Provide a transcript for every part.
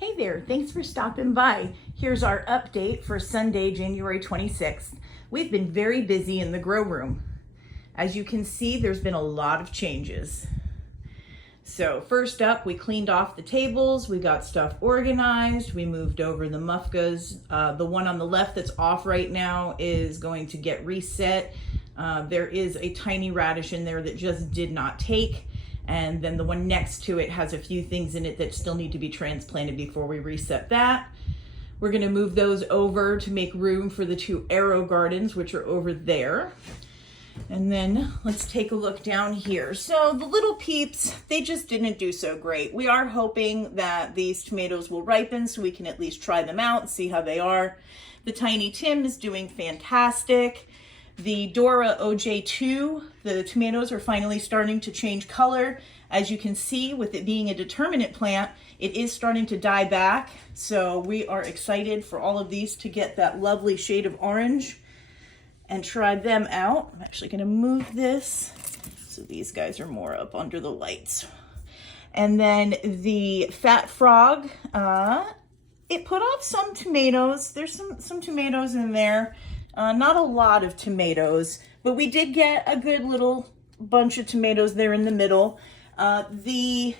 Hey there, thanks for stopping by. Here's our update for Sunday, January 26th. We've been very busy in the grow room. As you can see, there's been a lot of changes. So first up, we cleaned off the tables, we got stuff organized, we moved over the Mufgas. The one on the left that's off right now is going to get reset. There is a tiny radish in there that just did not take. And then the one next to it has a few things in it that still need to be transplanted before we reset that. We're gonna move those over to make room for the two Aerogardens, which are over there. And then let's take a look down here. So the little peeps, they just didn't do so great. We are hoping that these tomatoes will ripen so we can at least try them out and see how they are. The Tiny Tim is doing fantastic. The Dora OJ2, the tomatoes are finally starting to change color. As you can see, with it being a determinate plant, it is starting to die back. So we are excited for all of these to get that lovely shade of orange and try them out. I'm actually gonna move this so these guys are more up under the lights. And then the Fat Frog, it put off some tomatoes. There's some tomatoes in there. Not a lot of tomatoes, but we did get a good little bunch of tomatoes there in the middle. The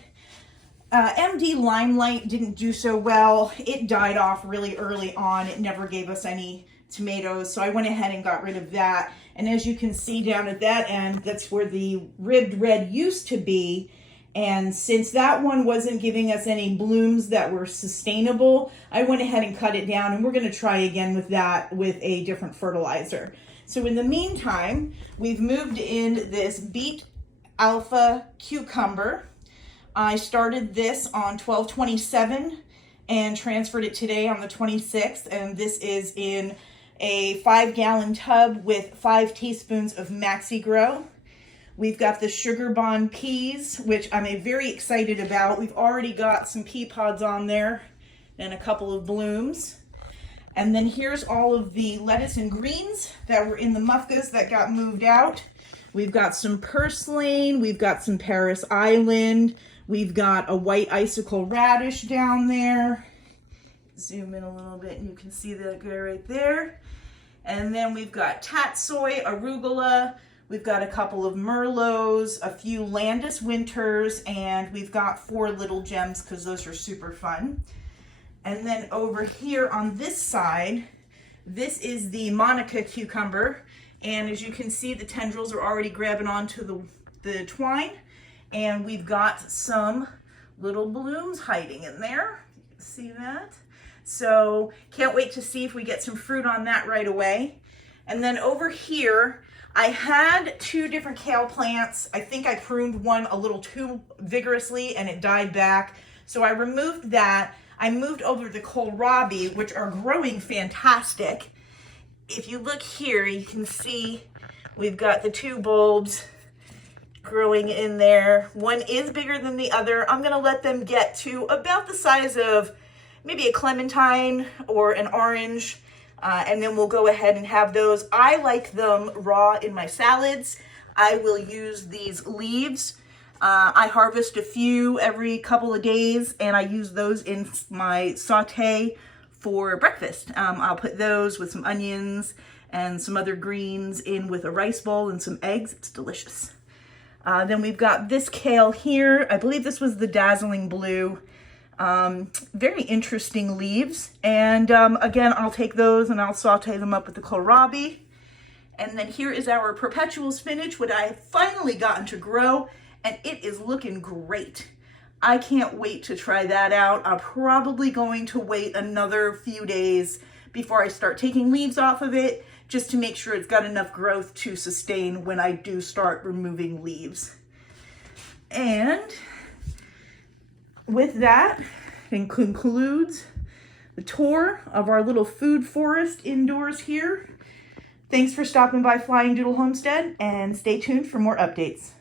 MD Limelight didn't do so well. It died off really early on. It never gave us any tomatoes, so I went ahead and got rid of that. And as you can see down at that end, that's where the ribbed red used to be. And since that one wasn't giving us any blooms that were sustainable, I went ahead and cut it down, and we're gonna try again with that with a different fertilizer. So in the meantime, we've moved in this Beet Alpha cucumber. I started this on 12/27 and transferred it today on the 26th, and this is in a 5-gallon tub with 5 teaspoons of MaxiGro. We've got the Sugar Bond peas, which I'm very excited about. We've already got some pea pods on there and a couple of blooms. And then here's all of the lettuce and greens that were in the Mufgas that got moved out. We've got some purslane, we've got some Paris Island, we've got a white icicle radish down there. Zoom in a little bit and you can see that guy right there. And then we've got tatsoi, arugula, we've got a couple of Merlots, a few Landis Winters, and we've got 4 little gems because those are super fun. And then over here on this side, this is the Monica cucumber. And as you can see, the tendrils are already grabbing onto the twine. And we've got some little blooms hiding in there. You can see that. So can't wait to see if we get some fruit on that right away. And then over here, I had 2 different kale plants. I think I pruned one a little too vigorously and it died back. So I removed that. I moved over the kohlrabi, which are growing fantastic. If you look here, you can see we've got the 2 bulbs growing in there. One is bigger than the other. I'm gonna let them get to about the size of maybe a clementine or an orange. And then we'll go ahead and have those. I like them raw in my salads. I will use these leaves. I harvest a few every couple of days and I use those in my saute for breakfast. I'll put those with some onions and some other greens in with a rice bowl and some eggs. It's delicious. Then we've got this kale here. I believe this was the Dazzling Blue. Very interesting leaves. And again, I'll take those and I'll saute them up with the kohlrabi. And then here is our perpetual spinach, what I have finally gotten to grow, and it is looking great. I can't wait to try that out. I'm probably going to wait another few days before I start taking leaves off of it, just to make sure it's got enough growth to sustain when I do start removing leaves. And with that, it concludes the tour of our little food forest indoors here. Thanks for stopping by Flying Doodle Homestead, and stay tuned for more updates.